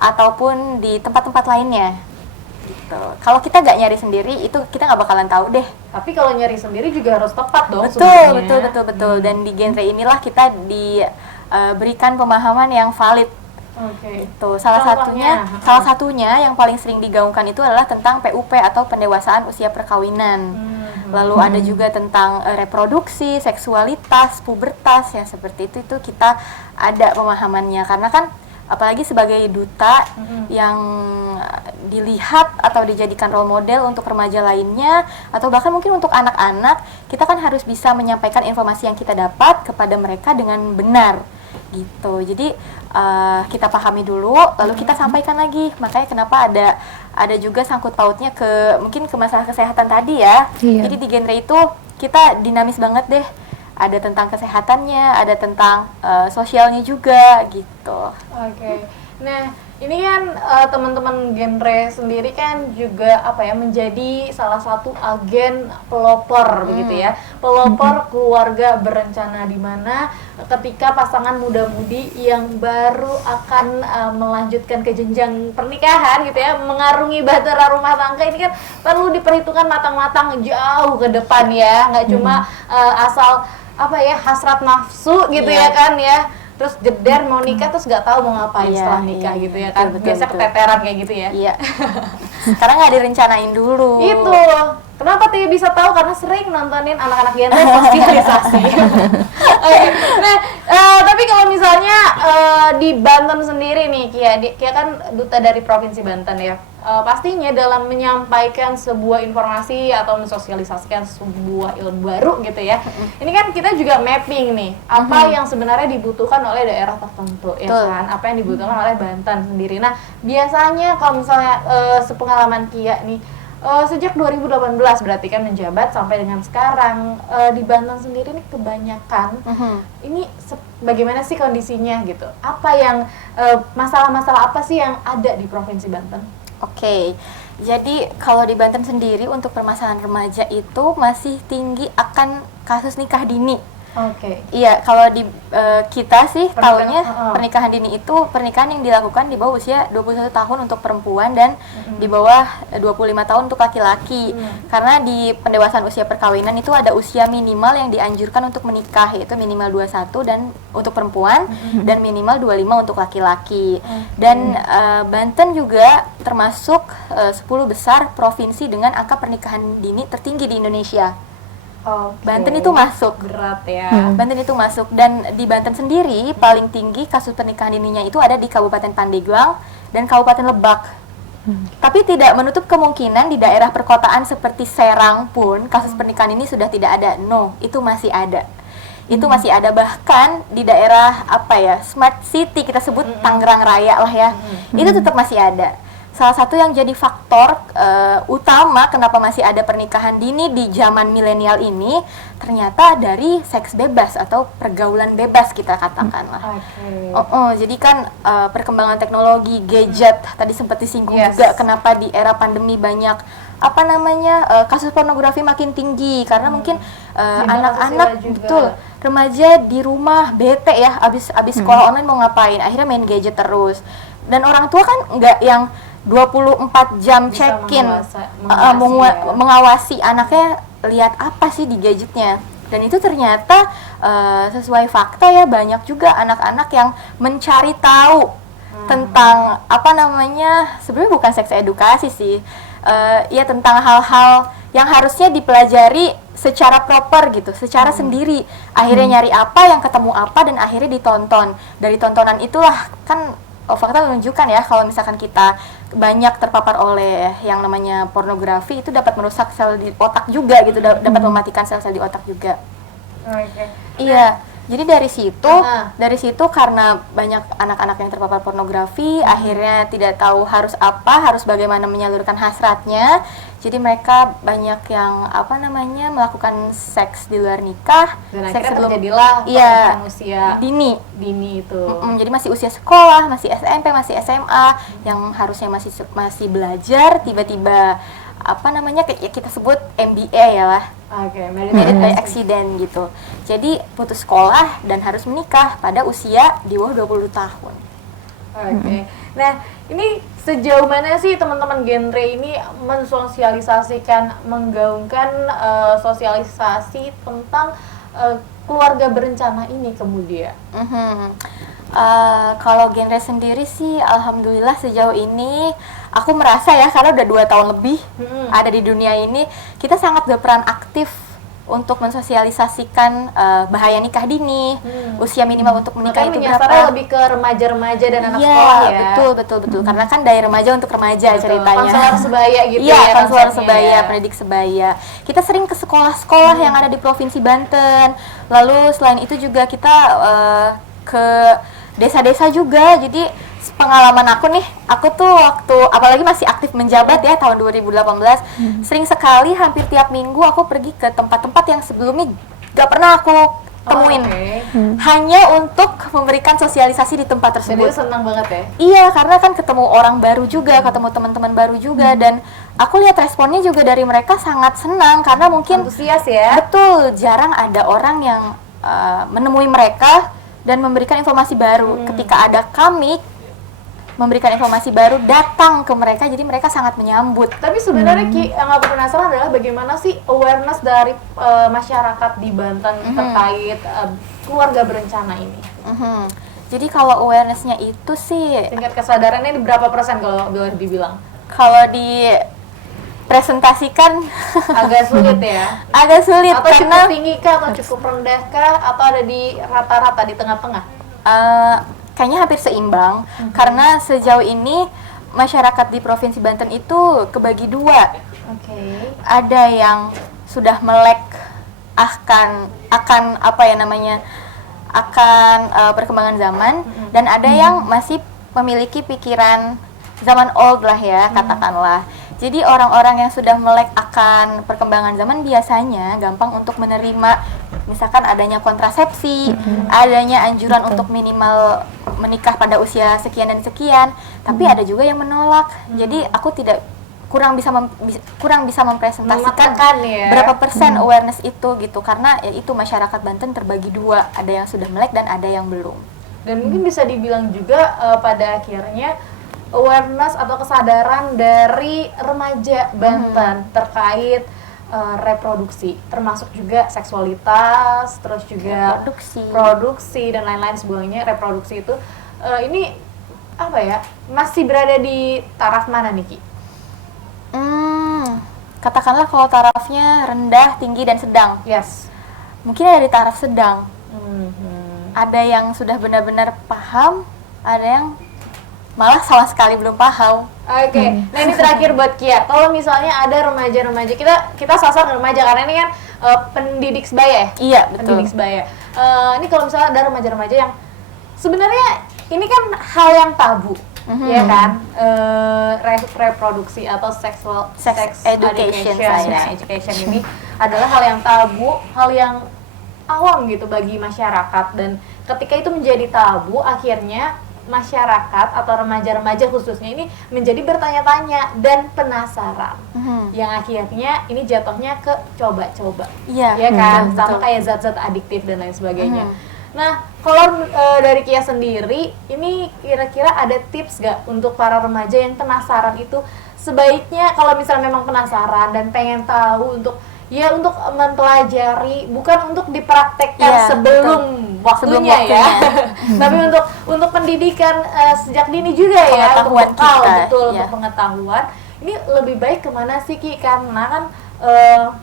ataupun di tempat-tempat lainnya gitu. Kalau kita nggak nyari sendiri, itu kita nggak bakalan tahu deh. Tapi kalau nyari sendiri juga harus tepat dong. Betul. Dan di genre inilah kita diberikan pemahaman yang valid. Gitu. Salah satunya yang paling sering digaungkan itu adalah tentang PUP atau pendewasaan usia perkawinan. Lalu ada juga tentang reproduksi, seksualitas, pubertas, ya seperti itu kita ada pemahamannya, karena kan apalagi sebagai duta yang dilihat atau dijadikan role model untuk remaja lainnya, atau bahkan mungkin untuk anak-anak, kita kan harus bisa menyampaikan informasi yang kita dapat kepada mereka dengan benar gitu. Jadi kita pahami dulu, lalu kita sampaikan lagi. Makanya kenapa ada juga sangkut pautnya mungkin ke masalah kesehatan tadi ya. Jadi di genre itu kita dinamis banget deh. Ada tentang kesehatannya, ada tentang sosialnya juga gitu. Nah, ini kan teman-teman genre sendiri kan juga menjadi salah satu agen pelopor begitu ya. Pelopor keluarga berencana, di mana ketika pasangan muda-mudi yang baru akan melanjutkan ke jenjang pernikahan gitu ya, mengarungi bahtera rumah tangga, ini kan perlu diperhitungkan matang-matang jauh ke depan ya. Nggak cuma asal hasrat nafsu gitu ya kan ya, terus jeder mau nikah terus nggak tahu mau ngapain setelah nikah gitu ya kan. Biasa keteteran kayak gitu ya. Iya. Sekarang nggak direncanain dulu. Itu kenapa Tia bisa tahu? Karena sering nontonin anak-anak genre sosialisasi. Nah, tapi kalau misalnya di Banten sendiri nih, Kia kan duta dari Provinsi Banten ya. Pastinya dalam menyampaikan sebuah informasi atau mensosialisasikan sebuah ilmu baru gitu ya. Ini kan kita juga mapping nih, apa yang sebenarnya dibutuhkan oleh daerah tertentu, ya kan? Apa yang dibutuhkan oleh Banten sendiri. Nah, biasanya kalau misalnya sepengalaman Kia nih, sejak 2018 berarti kan menjabat sampai dengan sekarang, di Banten sendiri nih kebanyakan ini bagaimana sih kondisinya gitu? Apa yang masalah-masalah apa sih yang ada di Provinsi Banten? Oke, jadi kalau di Banten sendiri untuk permasalahan remaja itu masih tinggi akan kasus nikah dini. Oke. Iya, kalau di kita sih taunya Pernikahan, pernikahan dini itu pernikahan yang dilakukan di bawah usia 21 tahun untuk perempuan dan di bawah 25 tahun untuk laki-laki. Karena di pendewasaan usia perkawinan itu ada usia minimal yang dianjurkan untuk menikah, yaitu minimal 21 dan untuk perempuan dan minimal 25 untuk laki-laki. Dan Banten juga termasuk 10 besar provinsi dengan angka pernikahan dini tertinggi di Indonesia. Oke. Banten itu masuk. Berat ya. Banten itu masuk, dan di Banten sendiri paling tinggi kasus pernikahan dininya itu ada di Kabupaten Pandeglang dan Kabupaten Lebak. Tapi tidak menutup kemungkinan di daerah perkotaan seperti Serang pun kasus pernikahan ini sudah tidak ada. No, itu masih ada. Itu masih ada, bahkan di daerah apa ya, Smart City kita sebut Tangerang Raya lah ya. Itu tetap masih ada. Salah satu yang jadi faktor utama kenapa masih ada pernikahan dini di zaman milenial ini ternyata dari seks bebas atau pergaulan bebas kita katakan lah. Jadi kan perkembangan teknologi, gadget tadi sempat disinggung juga, kenapa di era pandemi banyak apa namanya kasus pornografi makin tinggi karena mungkin anak-anak betul remaja di rumah bete ya, abis sekolah online mau ngapain, akhirnya main gadget terus. Dan orang tua kan nggak yang 24 jam check-in, mengawasi anaknya lihat apa sih di gadgetnya. Dan itu ternyata sesuai fakta ya, banyak juga anak-anak yang mencari tahu tentang apa namanya, sebenarnya bukan seks edukasi sih, ya tentang hal-hal yang harusnya dipelajari secara proper gitu, secara sendiri. Akhirnya nyari apa, yang ketemu apa, dan akhirnya ditonton. Dari tontonan itulah kan fakta menunjukkan ya, kalau misalkan kita banyak terpapar oleh yang namanya pornografi, itu dapat merusak sel di otak juga gitu, dapat mematikan sel-sel di otak juga. Iya, jadi dari situ karena banyak anak-anak yang terpapar pornografi, akhirnya tidak tahu harus apa, harus bagaimana menyalurkan hasratnya. Jadi mereka banyak yang apa namanya melakukan seks di luar nikah, dan seks akhirnya sebelum terjadilah usia dini itu. Jadi masih usia sekolah, masih SMP, masih SMA, yang harusnya masih belajar, tiba-tiba apa namanya kita sebut MBA ya lah. Married by accident gitu. Jadi putus sekolah dan harus menikah pada usia di bawah 20 tahun. Nah, ini sejauh mana sih teman-teman genre ini mensosialisasikan, menggaungkan sosialisasi tentang keluarga berencana ini kemudian? Kalau genre sendiri sih, alhamdulillah sejauh ini aku merasa ya, karena udah 2 tahun lebih ada di dunia ini, kita sangat berperan aktif untuk mensosialisasikan bahaya nikah dini, usia minimal untuk menikah itu berapa. Lebih ke remaja-remaja dan anak sekolah ya. Betul. Karena kan dari remaja untuk remaja ceritanya. Konselor sebaya gitu ya. Iya, konselor sebaya, ya. pendidik sebaya. Kita sering ke sekolah-sekolah yang ada di Provinsi Banten. Lalu selain itu juga kita ke desa-desa juga. Jadi pengalaman aku tuh waktu apalagi masih aktif menjabat ya tahun 2018, sering sekali hampir tiap minggu aku pergi ke tempat-tempat yang sebelumnya gak pernah aku temuin, hanya untuk memberikan sosialisasi di tempat tersebut. Jadi senang banget ya? Iya, karena kan ketemu orang baru juga, ketemu teman-teman baru juga, dan aku lihat responnya juga dari mereka sangat senang karena mungkin antusias ya. Betul, jarang ada orang yang menemui mereka dan memberikan informasi baru. Ketika ada kami memberikan informasi baru datang ke mereka, jadi mereka sangat menyambut. Tapi sebenarnya yang aku penasaran adalah bagaimana sih awareness dari masyarakat di Banten terkait keluarga berencana ini. Jadi kalau awarenessnya itu sih, tingkat kesadarannya ini berapa persen kalau boleh dibilang? Kalau dipresentasikan agak sulit ya. Agak sulit atau karena cukup tinggi kah, atau cukup rendah kah, atau ada di rata-rata di tengah-tengah? kayaknya hampir seimbang, karena sejauh ini masyarakat di Provinsi Banten itu kebagi dua. Ada yang sudah melek akan apa ya namanya, akan perkembangan zaman, dan ada yang masih memiliki pikiran zaman old lah ya, katakanlah. Jadi orang-orang yang sudah melek akan perkembangan zaman biasanya gampang untuk menerima misalkan adanya kontrasepsi, adanya anjuran untuk minimal menikah pada usia sekian dan sekian, tapi ada juga yang menolak. Jadi aku kurang bisa mempresentasikan ya. berapa persen awareness itu gitu, karena ya itu masyarakat Banten terbagi dua, ada yang sudah melek dan ada yang belum. Dan mungkin bisa dibilang juga pada akhirnya awareness atau kesadaran dari remaja Banten terkait reproduksi, termasuk juga seksualitas, terus juga produksi dan lain-lain sebagainya. Reproduksi itu ini apa ya, masih berada di taraf mana nih Ki? Katakanlah kalau tarafnya rendah, tinggi, dan sedang. Yes. Mungkin ada di taraf sedang. Ada yang sudah benar-benar paham, ada yang malah sama sekali belum paham. Oke. Nah ini terakhir buat Kia. Kalau misalnya ada remaja-remaja, kita sasar remaja karena ini kan pendidik sebaya ya? Iya, betul. Pendidik sebaya. Ini kalau misalnya ada remaja-remaja yang sebenarnya ini kan hal yang tabu. Ya kan, reproduksi atau sex education ini adalah hal yang tabu, hal yang awam gitu bagi masyarakat, dan ketika itu menjadi tabu, akhirnya masyarakat atau remaja-remaja khususnya ini menjadi bertanya-tanya dan penasaran, yang akhirnya ini jatuhnya ke coba-coba, ya kan, sama kayak zat-zat adiktif dan lain sebagainya. Nah, kalau dari Kia sendiri, ini kira-kira ada tips gak untuk para remaja yang penasaran itu, sebaiknya kalau misalnya memang penasaran dan pengen tahu untuk mempelajari, bukan untuk dipraktekkan sebelum waktunya ya, tapi untuk pendidikan sejak dini juga ya, untuk bekal, untuk pengetahuan. Ini lebih baik kemana sih Ki? Karena kan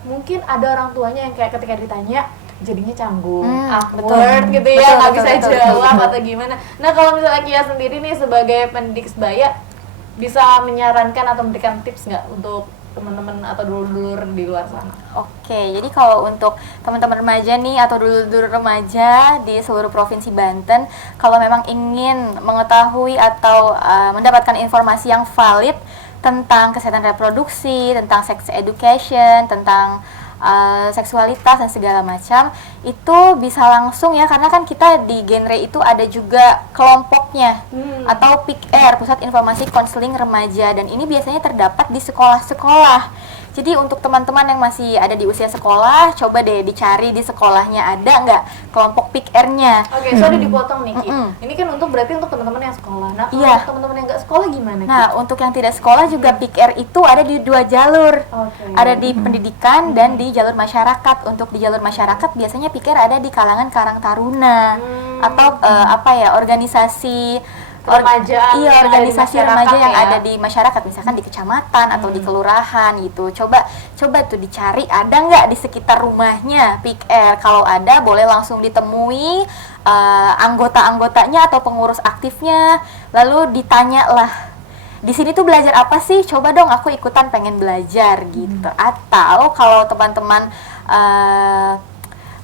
mungkin ada orang tuanya yang kayak ketika ditanya jadinya canggung, awkward gitu ya, nggak bisa jawab atau gimana. Nah kalau misalnya Kia sendiri nih sebagai pendidik sebaya, bisa menyarankan atau memberikan tips nggak untuk teman-teman atau dulur-dulur di luar sana? Oke, jadi kalau untuk teman-teman remaja nih atau dulur-dulur remaja di seluruh Provinsi Banten, kalau memang ingin mengetahui atau mendapatkan informasi yang valid tentang kesehatan reproduksi, tentang sex education, tentang seksualitas dan segala macam, itu bisa langsung ya, karena kan kita di genre itu ada juga kelompoknya atau PIKR, Pusat Informasi Konseling Remaja, dan ini biasanya terdapat di sekolah-sekolah. Jadi untuk teman-teman yang masih ada di usia sekolah, coba deh dicari di sekolahnya ada nggak kelompok PIKR-nya. Oke, so ada dipotong nih Ki. Ini kan berarti untuk teman-teman yang sekolah. Nah, kalau teman-teman yang nggak sekolah gimana Ki? Nah, untuk yang tidak sekolah juga PIKR itu ada di dua jalur. Ada di pendidikan dan di jalur masyarakat. Untuk di jalur masyarakat biasanya PIKR ada di kalangan Karang Taruna atau organisasi remaja, organisasi remaja yang ada di masyarakat, misalkan di kecamatan atau di kelurahan gitu. Coba tuh dicari ada nggak di sekitar rumahnya PIKR. Kalau ada, boleh langsung ditemui anggota-anggotanya atau pengurus aktifnya, lalu ditanya lah, di sini tuh belajar apa sih? Coba dong aku ikutan, pengen belajar gitu. Atau kalau teman-teman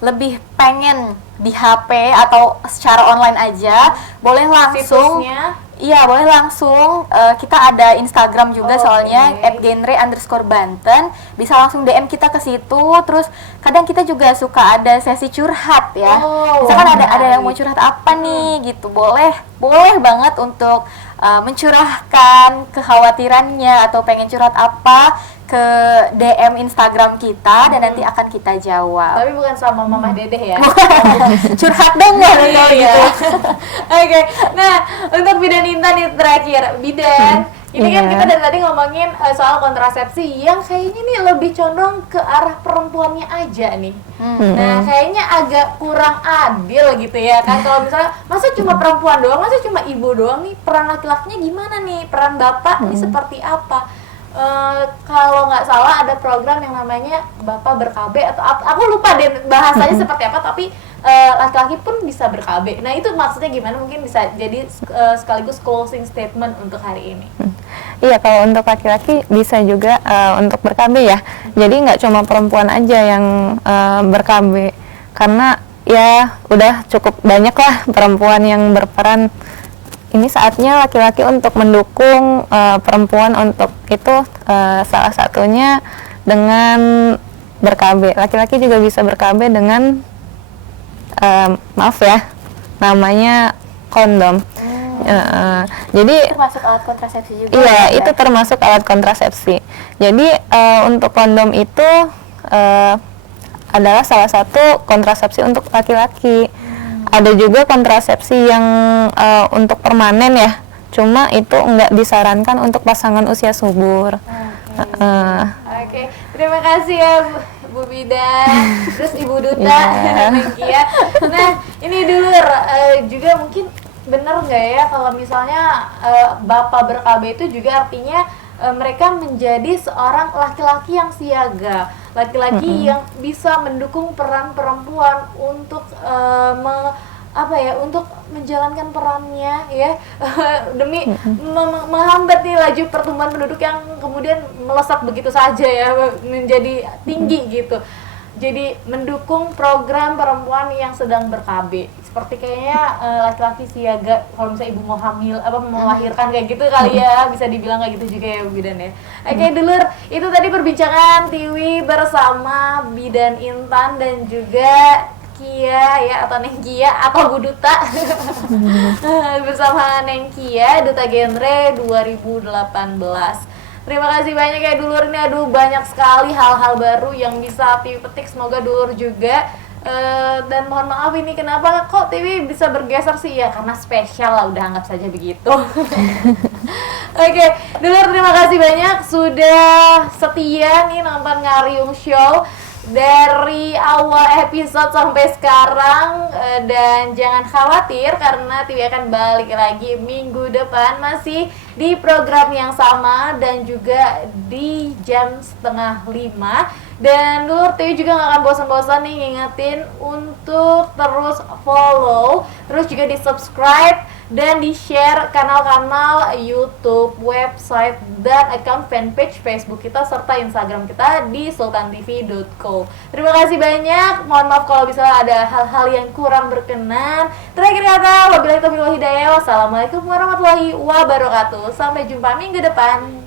lebih pengen di HP atau secara online aja, boleh langsung situsnya? Iya, boleh langsung. Kita ada Instagram juga soalnya @genre_Banten. Bisa langsung DM kita ke situ. Terus kadang kita juga suka ada sesi curhat ya. Misalkan ada yang mau curhat apa nih gitu. Boleh banget untuk mencurahkan kekhawatirannya atau pengen curhat apa ke DM Instagram kita, dan nanti akan kita jawab. Tapi bukan sama Mama Dedeh ya. Curhat dong ya gitu. Oke. Nah, untuk Bidan Intan nih terakhir. Bidan, ini kan kita dari tadi ngomongin soal kontrasepsi yang kayaknya nih lebih condong ke arah perempuannya aja nih. Nah, kayaknya agak kurang adil gitu ya kan. Kalau misalnya masa cuma perempuan doang, masa cuma ibu doang nih, peran laki-lakinya gimana nih? Peran bapak ini seperti apa? Kalau nggak salah ada program yang namanya Bapak Ber-KB atau aku lupa deh bahasanya seperti apa, tapi laki-laki pun bisa ber-KB. Nah itu maksudnya gimana? Mungkin bisa jadi sekaligus closing statement untuk hari ini. Iya, kalau untuk laki-laki bisa juga untuk ber-KB ya. Jadi nggak cuma perempuan aja yang ber-KB, karena ya udah cukup banyak lah perempuan yang berperan. Ini saatnya laki-laki untuk mendukung perempuan untuk itu, salah satunya dengan ber-KB. Laki-laki juga bisa ber-KB dengan maaf ya, namanya kondom. Jadi Termasuk alat kontrasepsi juga. iya, ya? itu termasuk alat kontrasepsi. Jadi untuk kondom itu adalah salah satu kontrasepsi untuk laki-laki. Ada juga kontrasepsi yang untuk permanen ya. Cuma itu enggak disarankan untuk pasangan usia subur. Oke, terima kasih ya Bu Bidan, terus Ibu Duta, Nengkia. Nah, ini dulu juga mungkin benar nggak ya kalau misalnya bapak ber-KB itu juga artinya mereka menjadi seorang laki-laki yang siaga, laki-laki yang bisa mendukung peran perempuan untuk untuk menjalankan perannya ya demi menghambat nih laju pertumbuhan penduduk yang kemudian melesat begitu saja ya menjadi tinggi gitu. Jadi mendukung program perempuan yang sedang ber-KB. Seperti kayaknya laki-laki siaga kalau misalnya ibu mau hamil melahirkan kayak gitu kali ya, bisa dibilang kayak gitu juga ya Bu Bidan ya. Oke dulur, itu tadi perbincangan Tiwi bersama Bidan Intan dan juga Kia ya, atau Neng Kia atau Bu Duta bersama Neng Kia, Duta Genre 2018. Terima kasih banyak ya dulur, ini aduh banyak sekali hal-hal baru yang bisa Tiwi petik, semoga dulur juga. Dan mohon maaf ini kenapa kok Tiwi bisa bergeser sih ya, karena spesial lah, udah anggap saja begitu. Oke, dulur terima kasih banyak sudah setia nih nonton Ngariung Show dari awal episode sampai sekarang, dan jangan khawatir karena Tiwi akan balik lagi minggu depan masih di program yang sama dan juga di jam 4:30. Dan dulur Tiwi juga gak akan bosan-bosan nih ngingetin untuk terus follow, terus juga di subscribe dan di share kanal-kanal YouTube, website, dan account fanpage Facebook kita serta Instagram kita di sultantv.co. Terima kasih banyak, mohon maaf kalau bisa ada hal-hal yang kurang berkenan. Terakhir kata, wabillahi taufiq wal hidayah, wassalamualaikum warahmatullahi wabarakatuh. Sampai jumpa minggu depan.